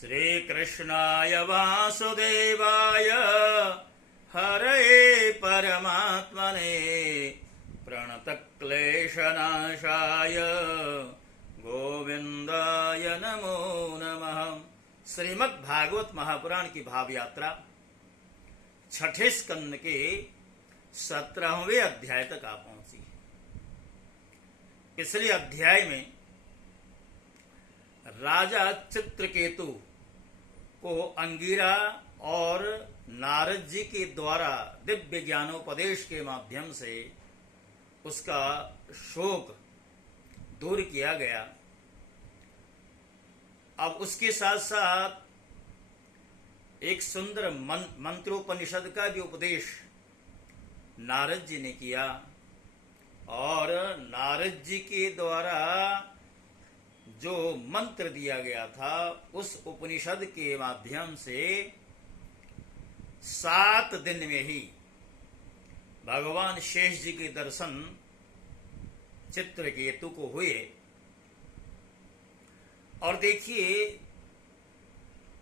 श्रीकृष्णाय वासुदेवाय हरये परमात्मने प्रणतक्लेशनाशाय गोविंदाय नमो नमः। श्रीमद् भागवत महापुराण की भाव यात्रा छठे स्कंद के 17वें अध्याय तक आ पहुंची। पिछले अध्याय में राजा चित्रकेतु को अंगिरा और नारद जी के द्वारा दिव्य ज्ञानोपदेश के माध्यम से उसका शोक दूर किया गया। अब उसके साथ साथ एक सुंदर मंत्रोपनिषद का भी उपदेश नारद जी ने किया और नारद जी के द्वारा जो मंत्र दिया गया था उस उपनिषद के माध्यम से 7 दिन में ही भगवान शेष जी के दर्शन चित्रकेतु को हुए। और देखिए,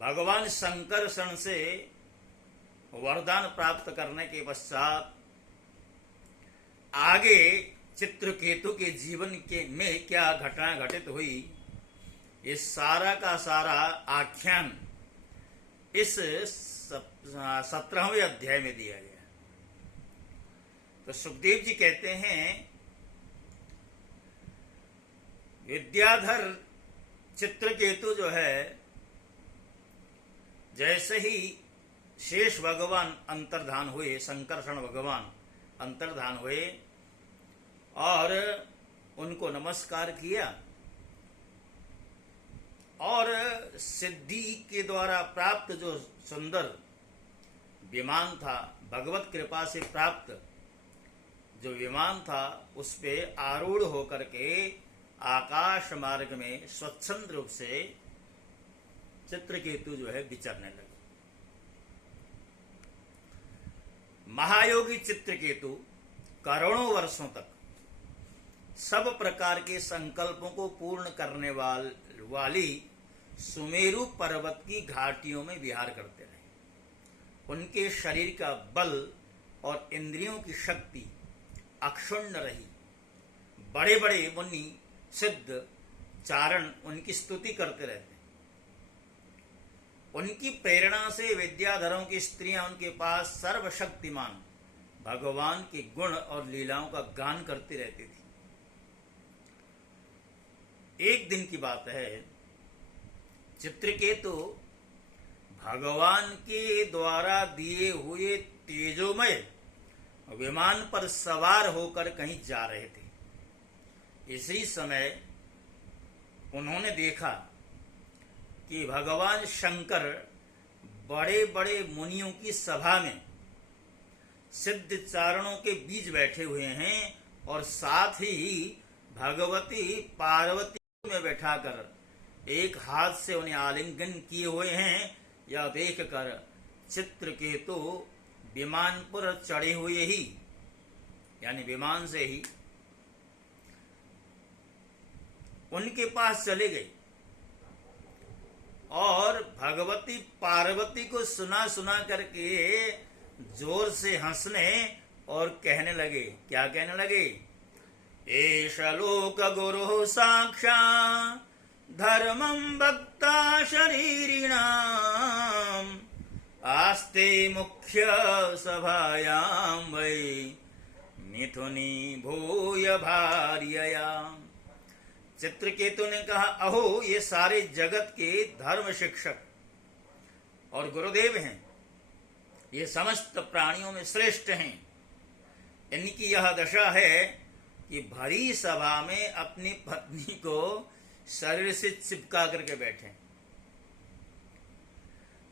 भगवान शंकरषण से वरदान प्राप्त करने के पश्चात आगे चित्रकेतु के जीवन में क्या घटना घटित हुई, इस सारा का सारा आख्यान इस 17वें अध्याय में दिया गया। तो सुखदेव जी कहते हैं, विद्याधर चित्रकेतु जो है, जैसे ही शेष भगवान अंतर्धान हुए, शंकरषण भगवान अंतर्धान हुए और उनको नमस्कार किया और सिद्धि के द्वारा प्राप्त जो सुंदर विमान था, भगवत कृपा से प्राप्त जो विमान था, उस पे आरूढ़ होकर के आकाश मार्ग में स्वच्छंद रूप से चित्रकेतु जो है विचरने लगे। महायोगी चित्रकेतु करोड़ों वर्षों तक सब प्रकार के संकल्पों को पूर्ण करने वाली सुमेरु पर्वत की घाटियों में विहार करते रहे। उनके शरीर का बल और इंद्रियों की शक्ति अक्षुण्ण रही। बड़े बड़े मुनि सिद्ध चारण उनकी स्तुति करते रहते। उनकी प्रेरणा से विद्याधरों की स्त्रियां उनके पास सर्वशक्तिमान भगवान के गुण और लीलाओं का गान करती रहती थी। एक दिन की बात है, चित्रकेतु भगवान के द्वारा दिए हुए तेजोमय विमान पर सवार होकर कहीं जा रहे थे। इसी समय उन्होंने देखा कि भगवान शंकर बड़े बड़े मुनियों की सभा में सिद्ध चारणों के बीच बैठे हुए हैं और साथ ही भगवती पार्वती में बैठाकर एक हाथ से उन्हें आलिंगन किए हुए हैं। यह देखकर चित्रकेतु विमान पर चढ़े हुए ही, यानी विमान से ही उनके पास चले गए और भगवती पार्वती को सुना सुना करके जोर से हंसने और कहने लगे। क्या कहने लगे? एष लोक गुरु साक्षात् धर्मं भक्ता शरीरिणाम् आस्ते मुख्य सभायां वै मिथुनी भूय भार्यया। चित्रकेतु ने कहा, अहो, ये सारे जगत के धर्म शिक्षक और गुरुदेव हैं, ये समस्त प्राणियों में श्रेष्ठ हैं। इनकी यह दशा है कि भरी सभा में अपनी पत्नी को शरीर से चिपका करके बैठे।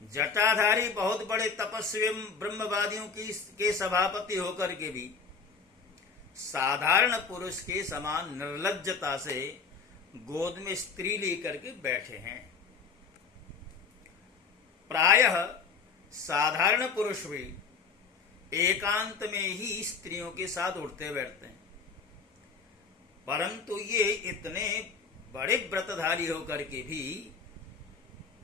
जटाधारी बहुत बड़े तपस्वी ब्रह्मवादियों के सभापति होकर के भी साधारण पुरुष के समान निर्लज्जता से गोद में स्त्री लेकर के बैठे हैं। प्रायः साधारण पुरुष भी एकांत में ही स्त्रियों के साथ उठते बैठते हैं, परंतु ये इतने बड़े व्रतधारी होकर के भी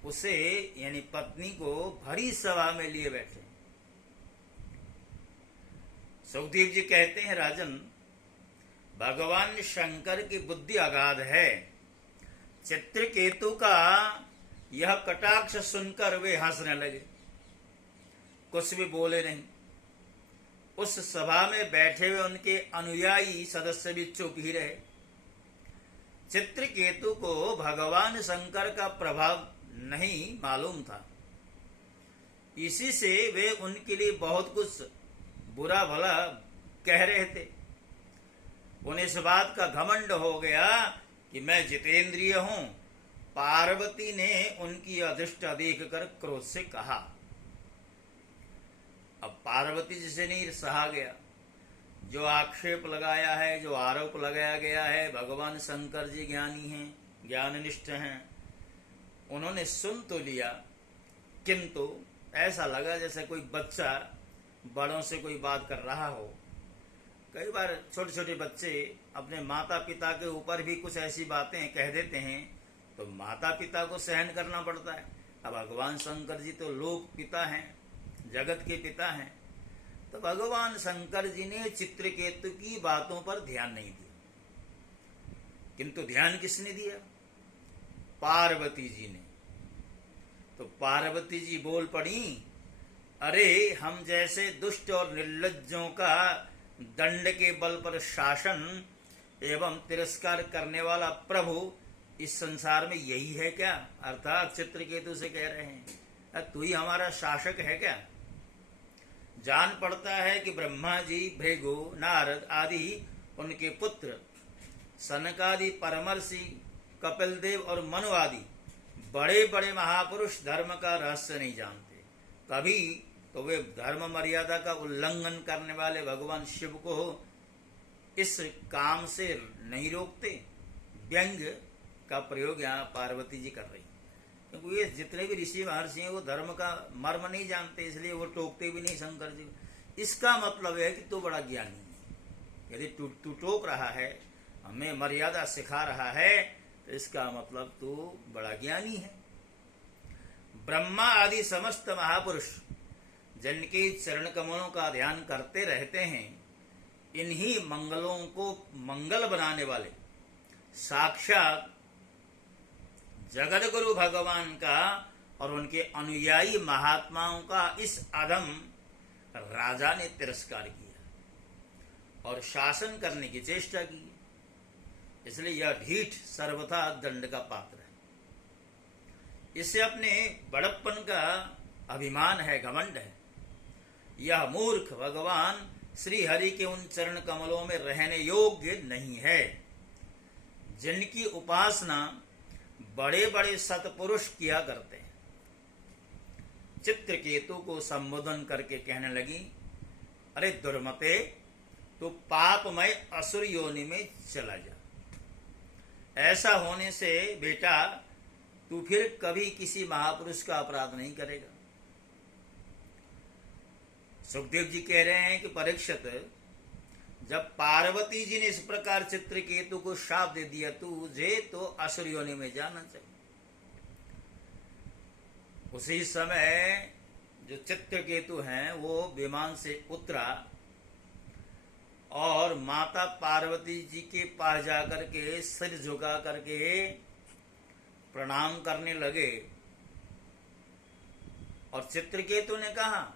उसे यानी पत्नी को भरी सभा में लिए बैठे। सुखदेव जी कहते हैं, राजन, भगवान शंकर की बुद्धि अगाध है। चित्रकेतु का यह कटाक्ष सुनकर वे हंसने लगे, कुछ भी बोले नहीं। उस सभा में बैठे हुए उनके अनुयायी सदस्य भी चुप ही रहे। चित्रकेतु को भगवान शंकर का प्रभाव नहीं मालूम था, इसी से वे उनके लिए बहुत कुछ बुरा भला कह रहे थे। उन्हें इस बात का घमंड हो गया कि मैं जितेंद्रिय हूं। पार्वती ने उनकी अधिष्ठा देखकर क्रोध से कहा। अब पार्वती जी से नहीं सहा गया। जो आक्षेप लगाया है, जो आरोप लगाया गया है, भगवान शंकर जी ज्ञानी हैं, ज्ञाननिष्ठ हैं, उन्होंने सुन तो लिया, किंतु ऐसा लगा जैसे कोई बच्चा बड़ों से कोई बात कर रहा हो। कई बार छोटे छोटे बच्चे अपने माता पिता के ऊपर भी कुछ ऐसी बातें कह देते हैं, तो माता पिता को सहन करना पड़ता है। अब भगवान शंकर जी तो लोक पिता हैं, जगत के पिता हैं, तो भगवान शंकर जी ने चित्रकेतु की बातों पर ध्यान नहीं दिया। किंतु ध्यान किसने दिया? पार्वती जी ने। तो पार्वती जी बोल पड़ी, अरे हम जैसे दुष्ट और निर्लज्जों का दंड के बल पर शासन एवं तिरस्कार करने वाला प्रभु इस संसार में यही है क्या? अर्थात चित्रकेतु से कह रहे हैं, तू ही हमारा शासक है क्या? जान पड़ता है कि ब्रह्मा जी, भृगु, नारद आदि उनके पुत्र सनकादि, परमर्षि, कपिल देव और मनु आदि बड़े बड़े महापुरुष धर्म का रहस्य नहीं जानते। कभी तो वे धर्म मर्यादा का उल्लंघन करने वाले भगवान शिव को इस काम से नहीं रोकते। व्यंग का प्रयोग यहाँ पार्वती जी कर रही, क्योंकि ये जितने भी ऋषि महर्षि हैं वो धर्म का मर्म नहीं जानते, इसलिए वो टोकते भी नहीं शंकर जी। इसका मतलब है कि तू बड़ा ज्ञानी है। यदि तू टोक रहा है, हमें मर्यादा सिखा रहा है, तो इसका मतलब तू बड़ा ज्ञानी है। ब्रह्मा आदि समस्त महापुरुष जिनके चरण कमलों का ध्यान करते रहते हैं, इन्हीं मंगलों को मंगल बनाने वाले साक्षात जगत गुरु भगवान का और उनके अनुयायी महात्माओं का इस अधम राजा ने तिरस्कार किया और शासन करने की चेष्टा की। इसलिए यह ढीठ सर्वथा दंड का पात्र है। इससे अपने बड़प्पन का अभिमान है, घमंड है। यह मूर्ख भगवान श्री हरि के उन चरण कमलों में रहने योग्य नहीं है, जिनकी उपासना बड़े बड़े सतपुरुष किया करते हैं। चित्रकेतु को संबोधन करके कहने लगी, अरे दुर्मते, तो पापमय असुर योनि में चला जा। ऐसा होने से बेटा तू फिर कभी किसी महापुरुष का अपराध नहीं करेगा। सुखदेव जी कह रहे हैं कि परीक्षित, जब पार्वती जी ने इस प्रकार चित्रकेतु को शाप दे दिया, तुझे तो असुर योनि में जाना चाहिए। उसी समय जो चित्रकेतु हैं वो विमान से उतरा और माता पार्वती जी के पास जाकर के सिर झुका करके प्रणाम करने लगे। और चित्रकेतु ने कहा,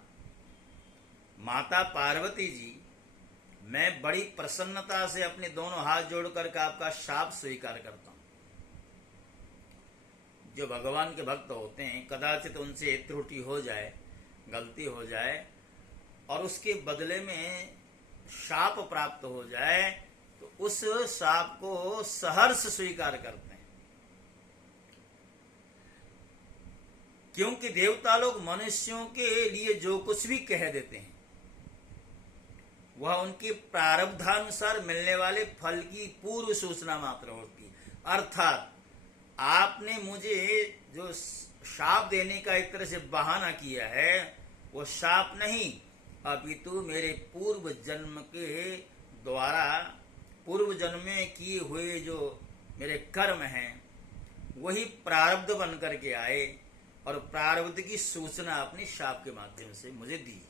माता पार्वती जी, मैं बड़ी प्रसन्नता से अपने दोनों हाथ जोड़कर के आपका शाप स्वीकार करता हूं। जो भगवान के भक्त होते हैं, कदाचित उनसे त्रुटि हो जाए, गलती हो जाए और उसके बदले में शाप प्राप्त हो जाए, तो उस शाप को सहर्ष स्वीकार करते हैं। क्योंकि देवता लोग मनुष्यों के लिए जो कुछ भी कह देते हैं, वह उनके प्रारब्धानुसार मिलने वाले फल की पूर्व सूचना मात्र होती है। अर्थात आपने मुझे जो शाप देने का एक तरह से बहाना किया है, वो शाप नहीं, अपितु मेरे पूर्व जन्म के द्वारा पूर्व जन्म में किए हुए जो मेरे कर्म हैं, वही प्रारब्ध बन करके आए। और प्रारब्ध की सूचना अपने शाप के माध्यम से मुझे दी।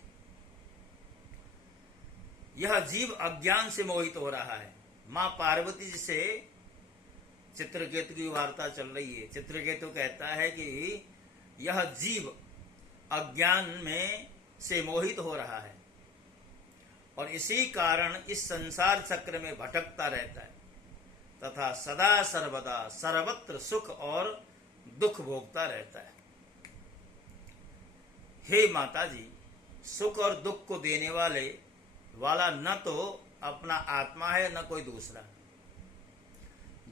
यह जीव अज्ञान से मोहित हो रहा है। मां पार्वती जी से चित्रकेतु की वार्ता चल रही है। चित्रकेतु कहता है कि यह जीव अज्ञान में से मोहित हो रहा है और इसी कारण इस संसार चक्र में भटकता रहता है तथा सदा सर्वदा सर्वत्र सुख और दुख भोगता रहता है। हे माता जी, सुख और दुख को देने वाला न तो अपना आत्मा है न कोई दूसरा।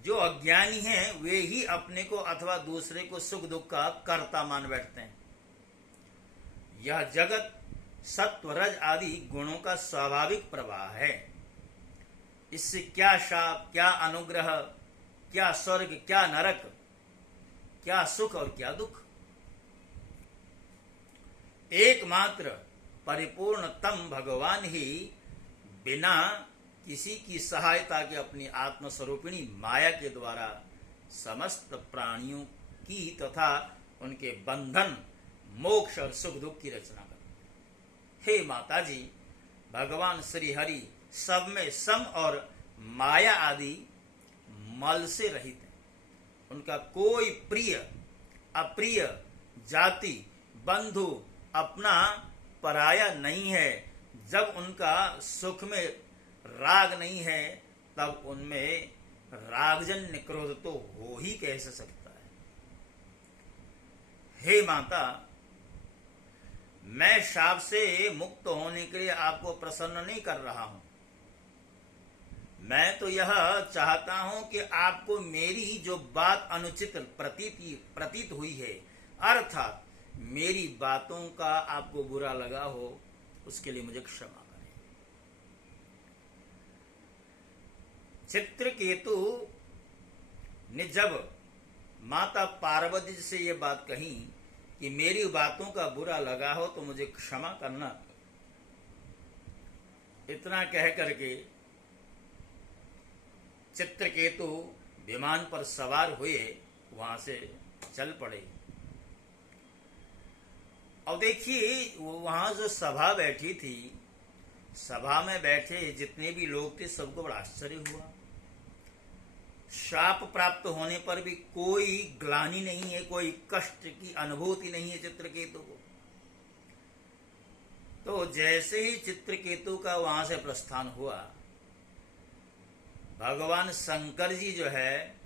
जो अज्ञानी हैं वे ही अपने को अथवा दूसरे को सुख दुख का कर्ता मान बैठते हैं। यह जगत सत्व रज आदि गुणों का स्वाभाविक प्रवाह है। इससे क्या शाप, क्या अनुग्रह, क्या स्वर्ग, क्या नरक, क्या सुख और क्या दुख। एकमात्र परिपूर्णतम भगवान ही बिना किसी की सहायता के अपनी आत्मस्वरूपिणी माया के द्वारा समस्त प्राणियों की तथा उनके बंधन, मोक्ष और सुख दुख की रचना कर। हे माता जी, भगवान श्री हरि सब में सम और माया आदि मल से रहित है। उनका कोई प्रिय अप्रिय, जाति, बंधु, अपना पराया नहीं है। जब उनका सुख में राग नहीं है तब उनमें रागजन्य क्रोध तो हो ही कैसे सकता है। हे माता, मैं शाप से मुक्त होने के लिए आपको प्रसन्न नहीं कर रहा हूं। मैं तो यह चाहता हूं कि आपको मेरी जो बात अनुचित प्रतीत हुई है, अर्थात मेरी बातों का आपको बुरा लगा हो, उसके लिए मुझे क्षमा करें। चित्रकेतु ने जब माता पार्वती से ये बात कही कि मेरी बातों का बुरा लगा हो तो मुझे क्षमा करना, इतना कह करके चित्रकेतु विमान पर सवार हुए, वहां से चल पड़े। और देखिए, वहां जो सभा बैठी थी, सभा में बैठे जितने भी लोग थे सबको बड़ा आश्चर्य हुआ। शाप प्राप्त होने पर भी कोई ग्लानि नहीं है, कोई कष्ट की अनुभूति नहीं है चित्रकेतु को। तो जैसे ही चित्रकेतु का वहां से प्रस्थान हुआ, भगवान शंकर जी जो है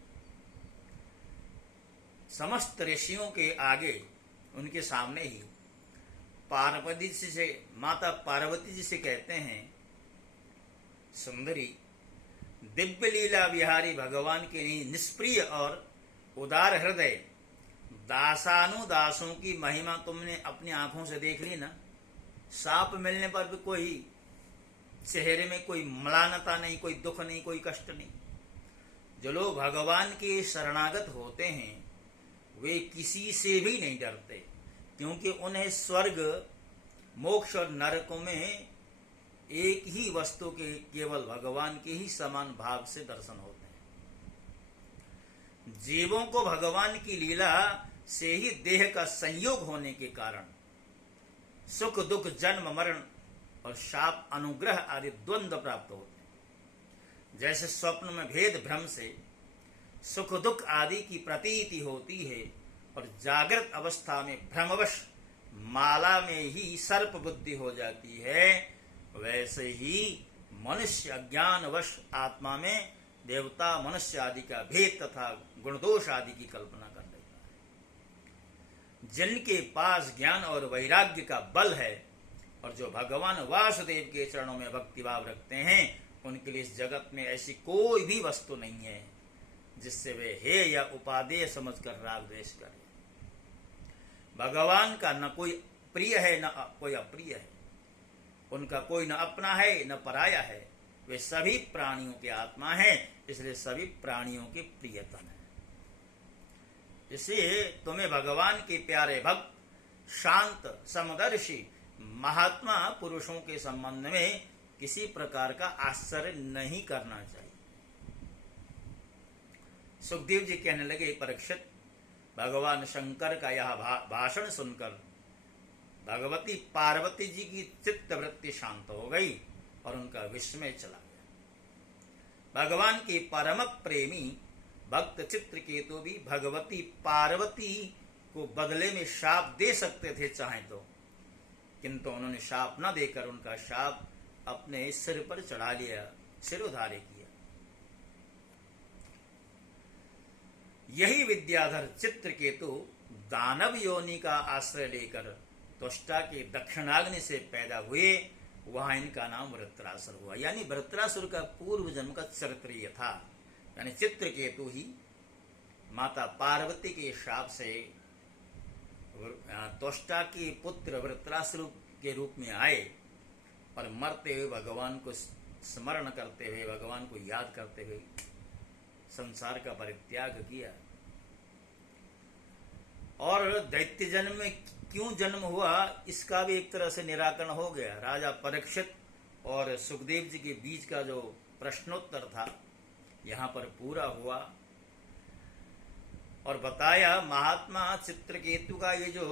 समस्त ऋषियों के आगे, उनके सामने ही पार्वती जी से, माता पार्वती जी से कहते हैं, सुंदरी, दिव्य लीला विहारी भगवान के निष्प्रिय और उदार हृदय दासानुदासों की महिमा तुमने अपनी आंखों से देख ली ना। साप मिलने पर भी कोई चेहरे में कोई म्लानता नहीं, कोई दुख नहीं, कोई कष्ट नहीं। जो लोग भगवान के शरणागत होते हैं वे किसी से भी नहीं डरते, क्योंकि उन्हें स्वर्ग, मोक्ष और नरकों में एक ही वस्तु के केवल भगवान के ही समान भाव से दर्शन होते हैं। जीवों को भगवान की लीला से ही देह का संयोग होने के कारण सुख दुख, जन्म मरण और शाप, अनुग्रह आदि द्वंद्व प्राप्त होते हैं। जैसे स्वप्न में भेद भ्रम से सुख दुख आदि की प्रतीति होती है और जागृत अवस्था में भ्रमवश माला में ही सर्प बुद्धि हो जाती है, वैसे ही मनुष्य अज्ञानवश आत्मा में देवता, मनुष्य आदि का भेद तथा गुणदोष आदि की कल्पना कर लेता है। जिनके पास ज्ञान और वैराग्य का बल है और जो भगवान वासुदेव के चरणों में भक्ति भाव रखते हैं, उनके लिए इस जगत में ऐसी कोई भी वस्तु नहीं है जिससे वे हे या उपादेय समझकर राग द्वेष करें। भगवान का न कोई प्रिय है न कोई अप्रिय है, उनका कोई न अपना है न पराया है। वे सभी प्राणियों के आत्मा हैं, इसलिए सभी प्राणियों के प्रियतम है। इसलिए तुम्हें भगवान के प्यारे भक्त, शांत, समदर्शी, महात्मा पुरुषों के संबंध में किसी प्रकार का आश्चर्य नहीं करना चाहिए। सुखदेव जी कहने लगे, परीक्षित, भगवान शंकर का यह भाषण सुनकर भगवती पार्वती जी की चित्त वृत्ति शांत हो गई और उनका विस्मय चला गया। भगवान के परम प्रेमी भक्त चित्रकेतु भी भगवती पार्वती को बदले में शाप दे सकते थे चाहे तो, किंतु उन्होंने शाप न देकर उनका शाप अपने सिर पर चढ़ा लिया, सिरोधार्य किया। यही विद्याधर चित्रकेतु दानव योनि का आश्रय लेकर त्वष्टा के दक्षिणाग्नि से पैदा हुए, वहां इनका नाम वृत्रासुर हुआ। यानी वृत्रासुर का पूर्व जन्म का चरित्र यह था। यानी चित्रकेतु ही माता पार्वती के शाप से त्वष्टा के पुत्र वृत्रासुर के रूप में आए और मरते हुए भगवान को स्मरण करते हुए, भगवान को याद करते हुए संसार का परित्याग किया। और दैत्य जन्म में क्यों जन्म हुआ, इसका भी एक तरह से निराकरण हो गया। राजा परीक्षित और सुखदेव जी के बीच का जो प्रश्नोत्तर था यहाँ पर पूरा हुआ और बताया महात्मा चित्रकेतु का ये जो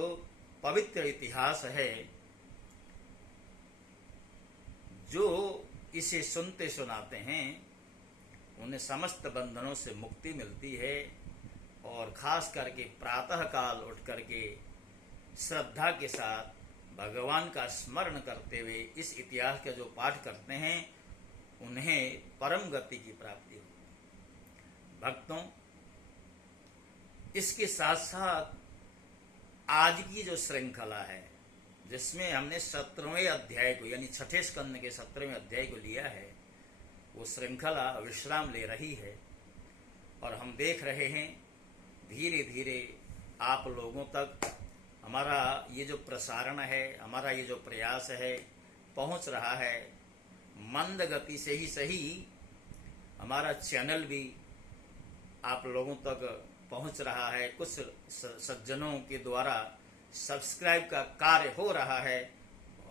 पवित्र इतिहास है, जो इसे सुनते सुनाते हैं उन्हें समस्त बंधनों से मुक्ति मिलती है। और खास करके प्रातः काल उठ करके श्रद्धा के साथ भगवान का स्मरण करते हुए इस इतिहास का जो पाठ करते हैं उन्हें परम गति की प्राप्ति होती। भक्तों, इसके साथ साथ आज की जो श्रृंखला है जिसमें हमने 17वें अध्याय को यानी छठे स्कंद के 17वें अध्याय को लिया है, वो श्रृंखला विश्राम ले रही है और हम देख रहे हैं धीरे धीरे आप लोगों तक हमारा ये जो प्रसारण है, हमारा ये जो प्रयास है पहुंच रहा है। मंद गति से ही सही हमारा चैनल भी आप लोगों तक पहुंच रहा है। कुछ सज्जनों के द्वारा सब्सक्राइब का कार्य हो रहा है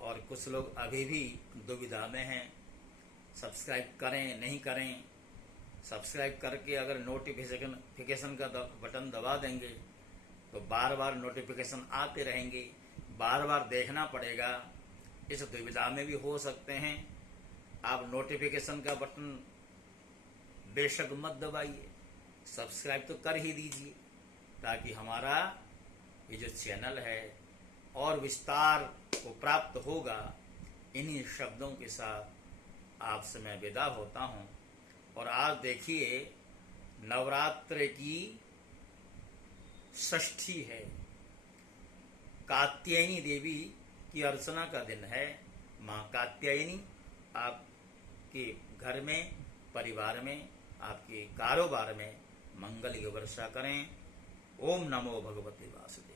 और कुछ लोग अभी भी दुविधा में हैं, सब्सक्राइब करें नहीं करें। सब्सक्राइब करके अगर नोटिफिकेशन का बटन दबा देंगे तो बार बार नोटिफिकेशन आते रहेंगे, बार बार देखना पड़ेगा। इस दुविधा में भी हो सकते हैं। आप नोटिफिकेशन का बटन बेशक मत दबाइए, सब्सक्राइब तो कर ही दीजिए ताकि हमारा ये जो चैनल है और विस्तार को प्राप्त होगा। इन्हीं शब्दों के साथ आपसे मैं विदा होता हूँ। और आज देखिए नवरात्र की षष्ठी है, कात्यायनी देवी की अर्चना का दिन है। माँ कात्यायनी आपके घर में, परिवार में, आपके कारोबार में मंगल की वर्षा करें। ओम नमो भगवते वासुदेव।